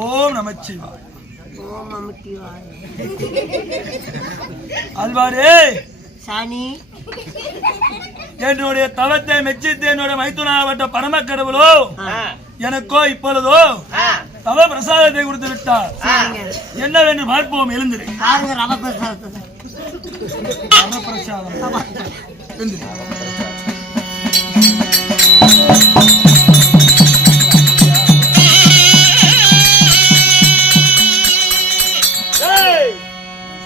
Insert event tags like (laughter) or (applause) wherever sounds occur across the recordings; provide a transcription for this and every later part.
ஓம் நமச்சிவாய் அல்வாரே சனி என்னுடைய தவத்தை மெச்சித்து என்னுடைய மைத்துனாவட்ட பரம கடவுளோ எனக்கோ இப்பொழுதோ தவ பிரசாதத்தை கொடுத்து விட்டார். என்னவென்று பார்ப்போம் எழுந்திரு. பிரசாதம் எழுந்திரு.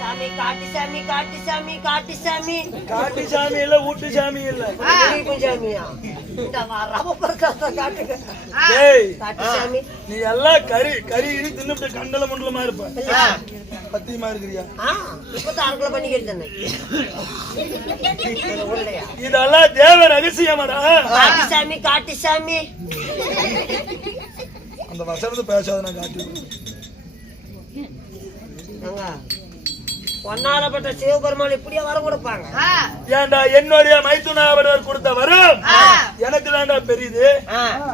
சாமி காட்டு சாமி காட்டு சாமி காட்டு சாமி. காட்டு சாமி இல்ல வீட்டு சாமி இல்ல. சாமியா? நீ எல்லாம் கறி கறி இனி தின்னுட்டு கண்டல மண்டலமா இருப்ப? பத்தியமா இருக்கிறியா? இதெல்லாம் தேவ ரகசியமாடா. காட்டு சாமி காட்டு சாமி. அந்த வசனத்தை பேசாத நான் காட்டி பொன்னாலப்பட்ட சிவபெருமாள் இப்படியா வர கொடுப்பாங்க. ஏன்டா என்னுடைய மைத்துனாவடர் கொடுத்த வரம்? எனக்கு தான்டா பெரியது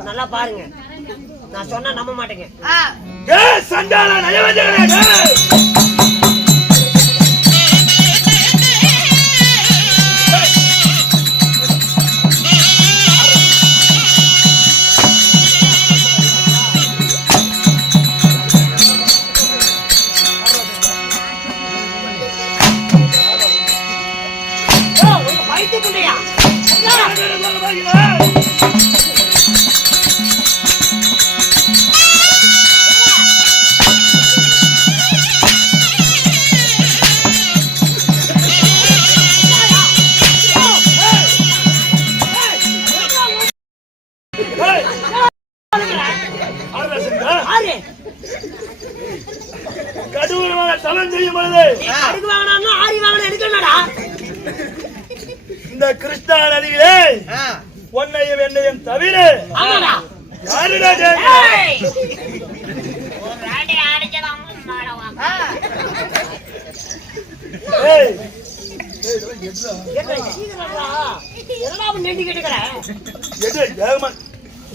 நல்லா பாருங்க. நான் சொன்னா நம்ப மாட்டேங்க. ஏ சண்டால நயவஞ்சகனே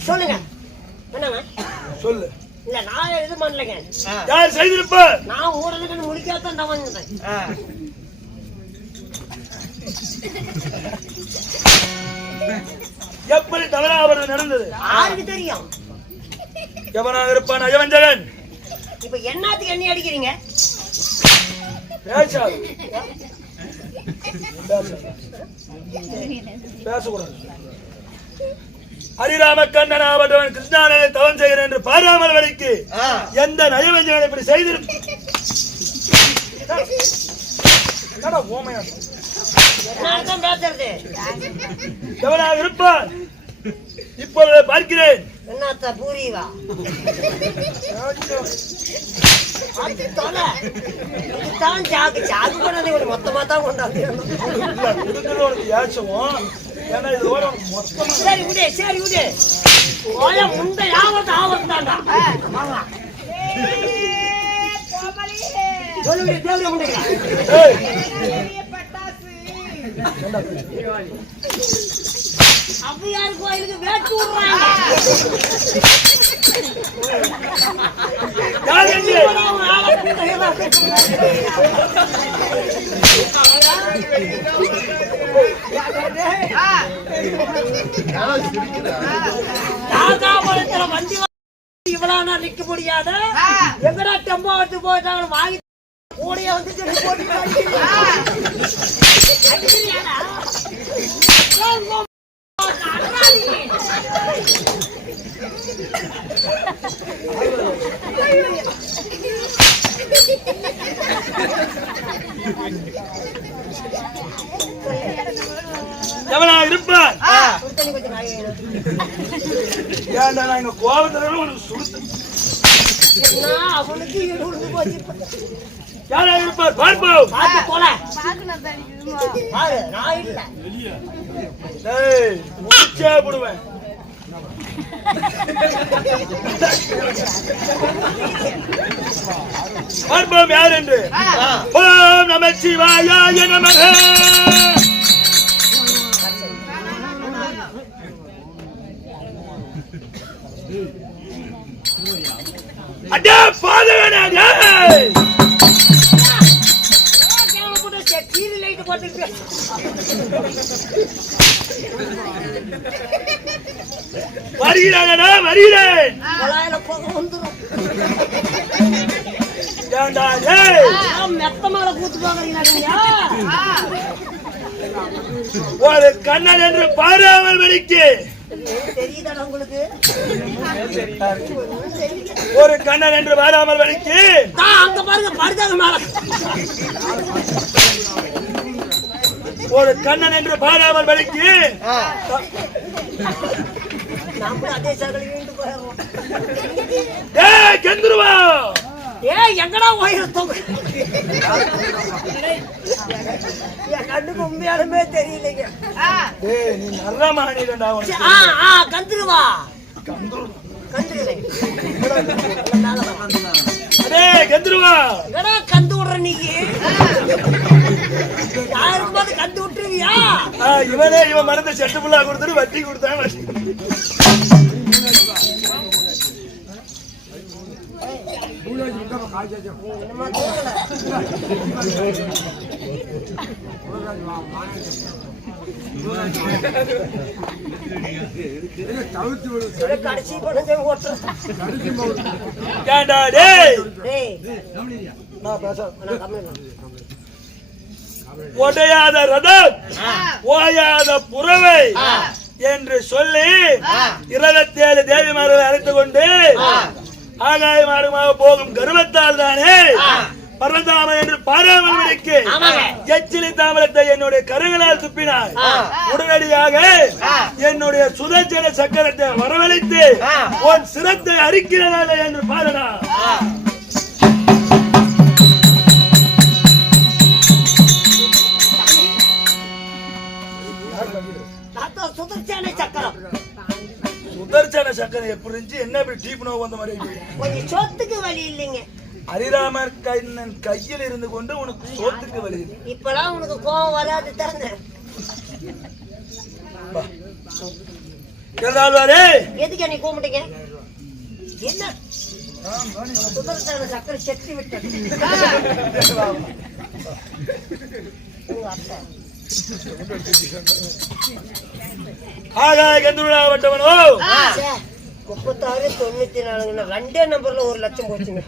சொல்லுங்க. என்னங்க சொல்லு. இல்ல நான் இது பண்ணலைங்க. யார் செய்திருப்ப? நான் ஊடலுக்கு முடிக்காதான் தான் வந்தேன். எப்படி தவறாவது நடந்தது? யாருக்கு தெரியும்? எவனாக இருப்பான்? அயவஞ்சகன் இப்ப என்னத்துக்கு எண்ணெய் அடிக்கிறீங்க. பேசக்கூடாது. ஹரிராம கண்ணனாவட்டவன் கிருஷ்ணானனை தவம் செய்கிறேன் என்று பாராமல் வரைக்கு எந்த நயவஞ்சகன் இப்படி என்னடா ஓமையா? எவனாக இருப்பான் இப்பொழுது பார்க்கிறேன். என்னத்த பூரிவா இதுதான் சாக்கு சாக்கு பண்ணதை ஒரு மொத்தமா தான் கொண்டாந்து சரி விடு சரி விடு. ஓய முந்த யாவத்து ஆபத்து தாண்டா தேவரே அவ்வையார் கோயிலுக்கு வேட்டு விடுறாங்க. வண்டி இவ்வளவு நேரம் நிக்க முடியாத? எங்கடா டெம்போ எடுத்து போயிட்டாங்க வாங்கி கூடைய வந்து போட்டு அடிக்கிறியாடா? ஏன் உங்க அண்ணாடி? எவனாக இருப்பான் சுடுதண்ணி கொஞ்சம் காய வேணும். ஏன்டா நான் இங்க கோபத்துல உனக்கு சுடுத்து என்ன அவனுக்கு போச்சு. இருப்பார் பார்ப்போம். பாத்து போல. பாரு நான் இல்ல. முடிச்சே போடுவேன். பார்ப்போம் யார் என்று? ஓம் நமச்சிவாய நமக அடே பாதகனே டேய் வருகிறானடா வருகிறேன். குழாயில புகை வந்துரும். ஏண்டா டேய் நான் மெத்த மேல கூத்து பாக்குறீங்களா ஒரு கண்ணன் என்று பாராமல் வலிக்கு தெரியுதாடா உங்களுக்கு? ஒரு கண்ணன் என்று பாராமல் வலிக்கு தான் அங்க பாருங்க படுத்தாங்க மேல. ஒரு கண்ணன் என்று பாராமல் வலிக்கு நம்மளும் அதே சகல வீண்டு போயிடுறோம் கெந்துருவா! ஏய் எங்கடா ஓயிர தொங்கு? என் கண்ணுக்கு உண்மையாலுமே தெரியலைங்க. டேய் நீ நல்ல உனக்கு. ஆ ஆ கந்துருவா. கந்துருவே கெந்துருவா! எங்கடா கந்து விடுற நீ? விட்டுருவியா ஆ, இவனே இவன் மறந்த செட்டு புல்லா கொடுத்துட்டு வட்டி கொடுத்தான் வட்டி கடைசி ஓட்டுறேன் டேய்! டேய். நான் இரு. உடையாத ரதம் ஓயாத புறவை என்று சொல்லி இருபத்தேழு தேவிமார்களை அழைத்து கொண்டு ஆகாய மார்க்கமாக போகும் கர்வத்தால் தானே பரந்தாம என்று பாராமல் எச்சிலி தாமரத்தை என்னுடைய கரங்களால் துப்பினார் உடனடியாக என்னுடைய சுதர்சன சக்கரத்தை வரவழைத்து உன் சிரத்தை அரிக்கிறனால என்று பாருடா சுதர்சன சக்கரம் எப்படி இருந்துச்சு என்ன இப்படி டீப் நோவு வந்த மாதிரி? கொஞ்சம் சொத்துக்கு வழி இல்லைங்க. ஹரிராமர் கண்ணன் கையில் இருந்து கொண்டு உனக்கு சோத்துக்கு வலி இப்பெல்லாம் உனக்கு கோவம் வராது தானே. கேட்டால்வாரே எதுக்கு நீ கூப்பிட்டீங்க? என்ன? சுதர்சன சக்கரம் செத்து விட்டது. (laughs) அத்தை. (laughs) ஆகாய கந்துடாவட்டவனோ ச்சே, முப்பத்தாறு தொண்ணூத்தி நாலுங்க ரெண்டே நம்பர்ல ஒரு லட்சம் போச்சுங்க.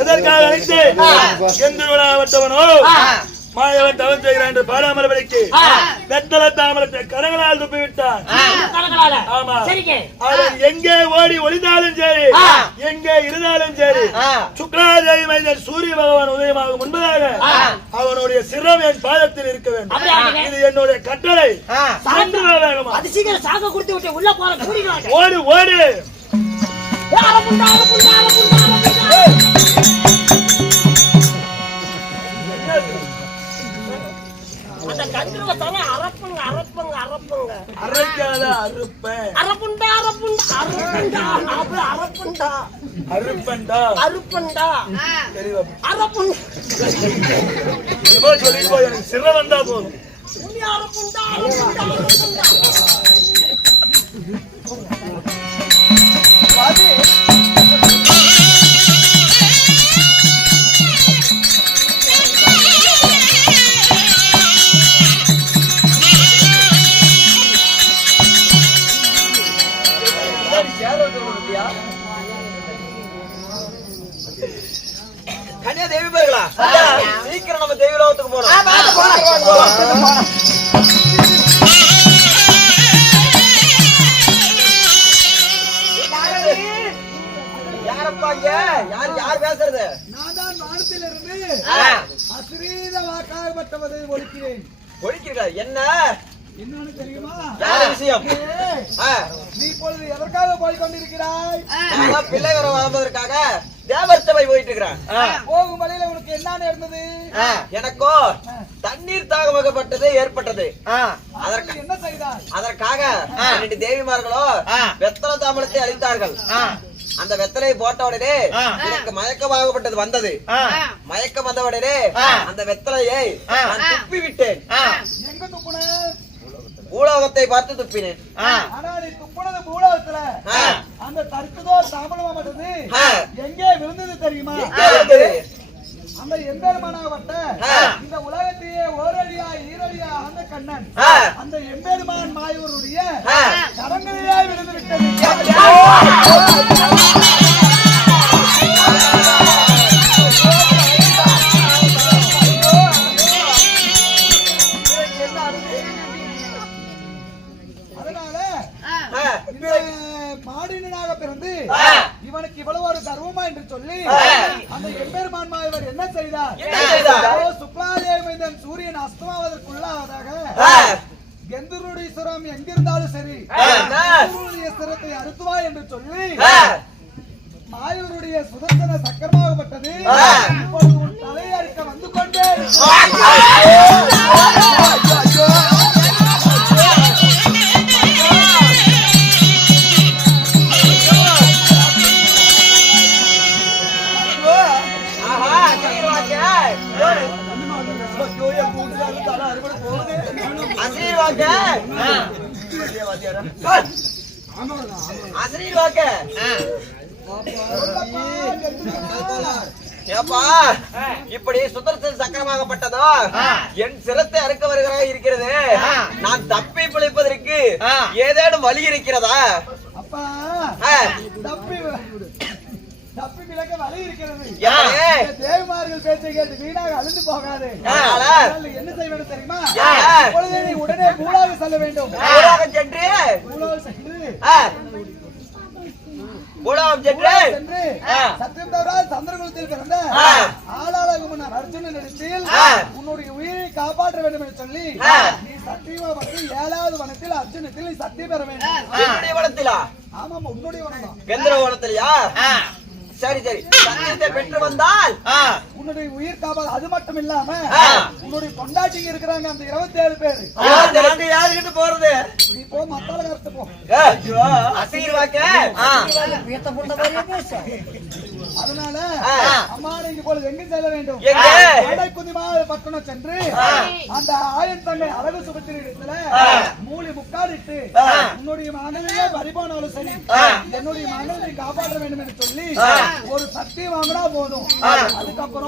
எதற்காக அழைத்து கந்துடாவட்டவனோ மாயவன் தவன் செய்கிறான் என்று பாராமல் வலிக்கு வெத்தல தாமரத்தை கரங்களால் துப்பி ஆமா. அவன் எங்கே ஓடி ஒளிந்தாலும் சரி. எங்கே இருந்தாலும் சரி சுக்லாதேவி மைந்தன் சூரிய பகவான் உதயமாகும் முன்பதாக. அவனுடைய சிரம் என் பாதத்தில் இருக்க வேண்டும். இது என்னுடைய கட்டளை. சென்று வேகமா? அது சீக்கிரம் சாக கொடுத்து விட்டு உள்ள போற ஓடு ஓடு. அந்த கந்திரவ தலை அரப்புங்க அரப்புங்க அரப்புங்க அரைக்காத அறுப்பேன் அரப்புண்டா அரப்புண்டா அரப்புண்டா அப்படி அரப்புண்டா தெளிவா அரப்புண்டா என்னமோ சொல்லிட்டு போய் எனக்கு சிரம் வந்தா போதும். அரப்புண்டா அரப்புண்டா அரப்புண்டா கன்னியா தேவி பேர்களா சீக்கிரம் நம்ம தேவி லோகத்துக்கு போறோம். யாரப்பா இங்க? யார் யார் பேசுறது? நான் தான் வானத்திலிருந்து அசிரீத வாக்காகப்பட்டவதை ஒழிக்கிறேன். ஒழிக்கிறீங்களா என்ன? இன்னொன்னு தெரியுமா? யார விஷயம்? ஏய், ஆ, நீ இப்பொழுது எதற்காக போய் கொண்டிருக்கிறாய் நான் பிள்ளை வர வாழ்வதற்காக தேவர் சபை போயிட்டு இருக்கிறேன் போகும் வழியில உனக்கு என்ன நேர்ந்தது ஆ, எனக்கோ தண்ணீர் தாகமாகப்பட்டது ஏற்பட்டது. அதற்கு என்ன செய்தாய்? அதற்காக ரெண்டு தேவிமார்களோ வெத்தல தாமரத்தை அளித்தார்கள் அந்த வெத்தலை போட்ட உடனே எனக்கு மயக்கமாகப்பட்டது வந்தது. மயக்கம் வந்த உடனே அந்த வெத்தலையை நான் துப்பி விட்டேன் எங்க துப்புன? பூலோகத்தை பார்த்து துப்பினேன் ஆனா நீ துப்புனது பூலோகத்துல. அந்த தடுத்ததோ தாமதமாட்டது ஆ. எங்கே விழுந்தது தெரியுமா? அந்த எம்பெருமானாகப்பட்ட ஆ. இந்த உலகத்தையே ஓரடியா ஈரடியா அந்த கண்ணன். அந்த எம்பெருமான் மாயூருடைய. கரங்களிலே விழுந்து விட்டது ஆ. கெந்தருடீஸ்வரம் எங்கிருந்தாலும் சரி சிரத்தை அறுத்துவா என்று சொல்லி. மாயூருடைய சுதந்திர சக்கரமாகப்பட்டது. இப்பொழுது உன் தலையை அறுக்க வந்து கொண்டே ஏப்பா, இப்படி சுதர்சன சக்கரமாகப்பட்டதோ? என் சிரத்தை அறுக்க வருகிறாய் இருக்கிறது. நான் தப்பி பிழைப்பதற்கு ஏதேனும் வழி இருக்கிறதா? அப்பா தப்பி தப்பி விலக வழி இருக்கிறது. தேவிமார்கள் பேச்சை கேட்டு வீணாக அழுந்து போகாது. என்ன வேண்டும் தெரியுமா? உடனே செல்ல வேண்டும். சென்று. பூலாக சென்று. சத்தியம் சந்திரகுலத்தில் பிறந்த முன்னர் அர்ஜுனன் இடத்தில் ஆ. உன்னுடைய உயிரை காப்பாற்ற வேண்டும் என்று சொல்லி. நீ சத்தியமா வந்து ஏழாவது வனத்தில் அர்ஜுனத்தில் நீ சத்தியம் பெற வேண்டும். என்னுடைய வனத்திலா? ஆமாம் உன்னுடைய வனம் தான் கந்தர வனத்திலயா? சரி சரி. சந்தேகத்தை பெற்று வந்தால் உன்னுடைய உயிர் காப்பாது அது மட்டும் இல்லாம. உன்னுடைய பொண்டாட்டிங்க இருக்கிறாங்க அந்த இருபத்தி ஏழு பேரு யாருக்கிட்ட போறது? நீ போ மத்தால கருத்து போ. அதனால. அம்மா நீங்க இப்பொழுது எங்க செல்ல வேண்டும்? எங்க? குதிமா பட்டணம் சென்று அந்த ஆயன் தங்கை அழகு சுபத்திரி இடத்துல மூலி முக்காடிட்டு உன்னுடைய மகனையே பறிபோனாலும் சரி என்னுடைய மகனை காப்பாற்ற வேண்டும் என்று சொல்லி ஒரு சக்தி வாங்கினா போதும். அதுக்கப்புறம்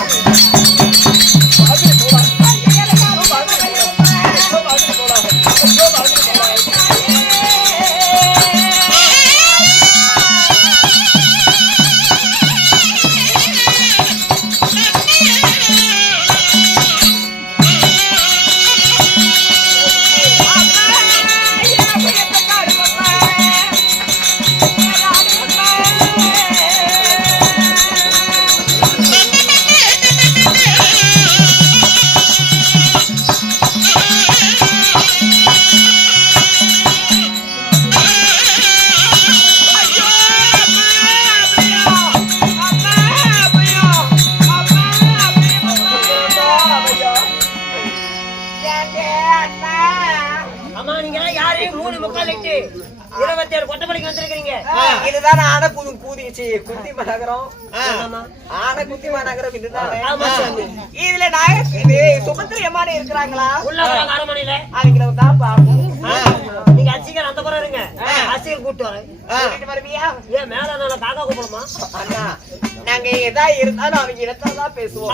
இதுதான் ஆன புது கூதிச்சு. குத்தி மாநகரம் ஆன இதுதான்? இதுல நாக சுமந்திரி அம்மானே இருக்கிறாங்களா? அரமனையில நீங்க அசிங்கர் அந்த புறம் இருங்க. அசிங்கர் ஏன் மேல நல்ல காக்கா நாங்க எதா இருந்தாலும் அவங்க இடத்துல பேசுவோம்.